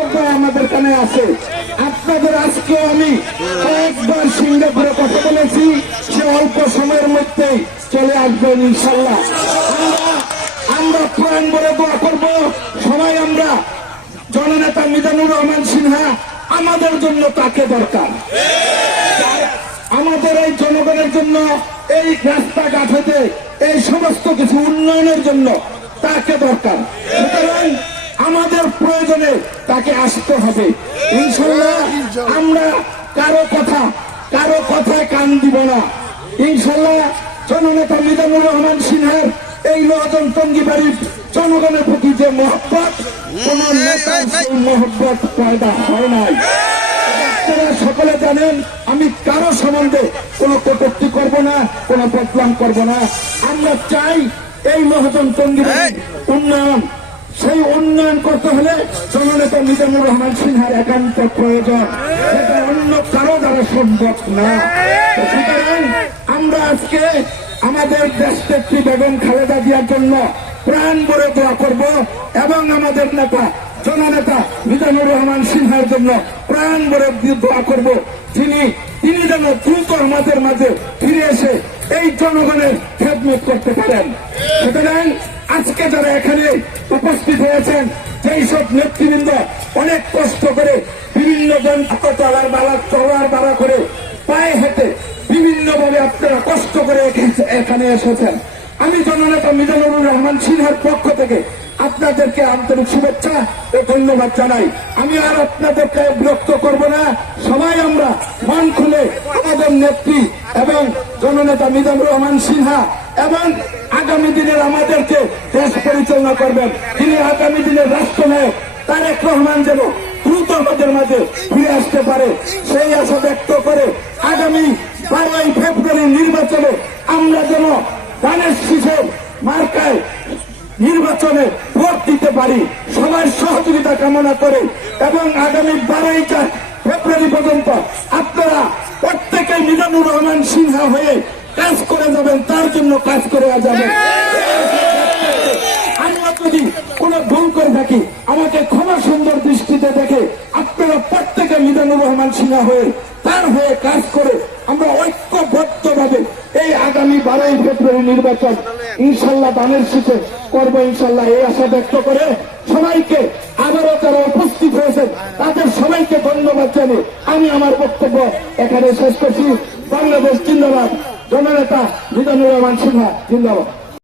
বক্তব্য আমাদের কানে আছে। আপনাদের আজকে আমি একবার সিঙ্গাপুরে কথা বলেছি, সে অল্প সময়ের মধ্যেই চলে আসবেন ইনশাল্লাহ। আমরা প্রাণ বলে দোয়া করব সবাই। আমরা জননেতা মিজানুর রহমান সিনহা, আমাদের জন্য তাকে দরকার। আমাদের এই জনগণের জন্য, এই রাস্তাঘাট হতে এই সমস্ত কিছু উন্নয়নের জন্য তাকে দরকার। সুতরাং আমাদের প্রয়োজনে তাকে আসতে হবে ইনশাল্লাহ। আমরা কারো কথায় কান দিব না ইনশাল্লাহ। জননেতা মিজানুর রহমান সিনহার এই লোহজন টঙ্গিবাড়ির জনগণের প্রতি যে মহব্বত, কোন নেতার সেই মহব্বত পয়দা হয় নাই। আপনারা সকলে জানেন, আমি কারো সম্বন্ধে কোনো কটূক্তি করব না, কোনো বদনাম করব না। আমরা চাই এই মহাজন টঙ্গিবাড়ির উন্নয়ন। সেই উন্নয়ন করতে হলে জননেতা মিজানুর রহমান সিনহার একান্ত প্রয়োজন, সেটা অন্য কারো দ্বারা সম্ভব না। সুতরাং আমরা আজকে আমাদের দেশনেত্রী বেগম খালেদা জিয়ার জন্য প্রাণ ভরে দোয়া করব এবং আমাদের নেতা জননেতা মিজানুর রহমান সিনহার জন্য প্রাণ ভরে দোয়া করব, তিনি যেন দ্রুত আমাদের মাঝে ফিরে এসে এই জনগণের খেদমত করতে পারেন। সুতরাং আজকে যারা এখানে উপস্থিত হয়েছেন, যেই সব নেতৃবৃন্দ অনেক কষ্ট করে বিভিন্ন জন চলার বাড়া করে পায়ে হেঁটে বিভিন্নভাবে আপনারা কষ্ট করে এখানে এসেছেন, আমি জননেতা মিজানুর রহমান সিনহার পক্ষ থেকে আপনাদেরকে আন্তরিক শুভেচ্ছা ও ধন্যবাদ জানাই। আমি আর আপনাদেরকে বিরক্ত করব না। সবাই আমরা মন খুলে আমাদের নেত্রী এবং জননেতা মিজানুর রহমান সিনহা এবং আগামী দিনের আমাদেরকে দেশ পরিচালনা করবেন, তিনি আগামী দিনের রাষ্ট্রনায়ক তারেক রহমান যেন দ্রুত আমাদের মাঝে ফিরে আসতে পারে, সেই আশা ব্যক্ত করে আগামী 12ই ফেব্রুয়ারি নির্বাচনে আমরা যেন ধানের শীষের মার্কায় নির্বাচনে ভোট দিতে পারি, সবার সহযোগিতা কামনা করে এবং আগামী 12ই ফেব্রুয়ারি পর্যন্ত আপনারা প্রত্যেকেই মিজানুর রহমান সিনহা হয়ে কাজ করে যাবেন, তার জন্য কাজ করে যাবেন। আমরা যদি কোনো ভুল করে থাকি আমাকে ক্ষমা সুন্দর দৃষ্টিতে দেখে আপনারা প্রত্যেকে মিজানুর রহমান সিনহা হয়ে তার হয়ে কাজ করে আমরা ঐক্যবদ্ধভাবে এই আগামী 12ই ফেব্রুয়ারি নির্বাচন ইনশাল্লাহ ধানের শীষে করবো ইনশাল্লাহ, এই আশা ব্যক্ত করে সবাইকে আবারও যারা উপস্থিত হয়েছেন তাদের সবাইকে ধন্যবাদ জানিয়ে আমি আমার বক্তব্য এখানে শেষ করছি। বাংলাদেশ জিন্দাবাদ, জননেতা মিজানুর রহমান সিনহা জিন্দাবাদ।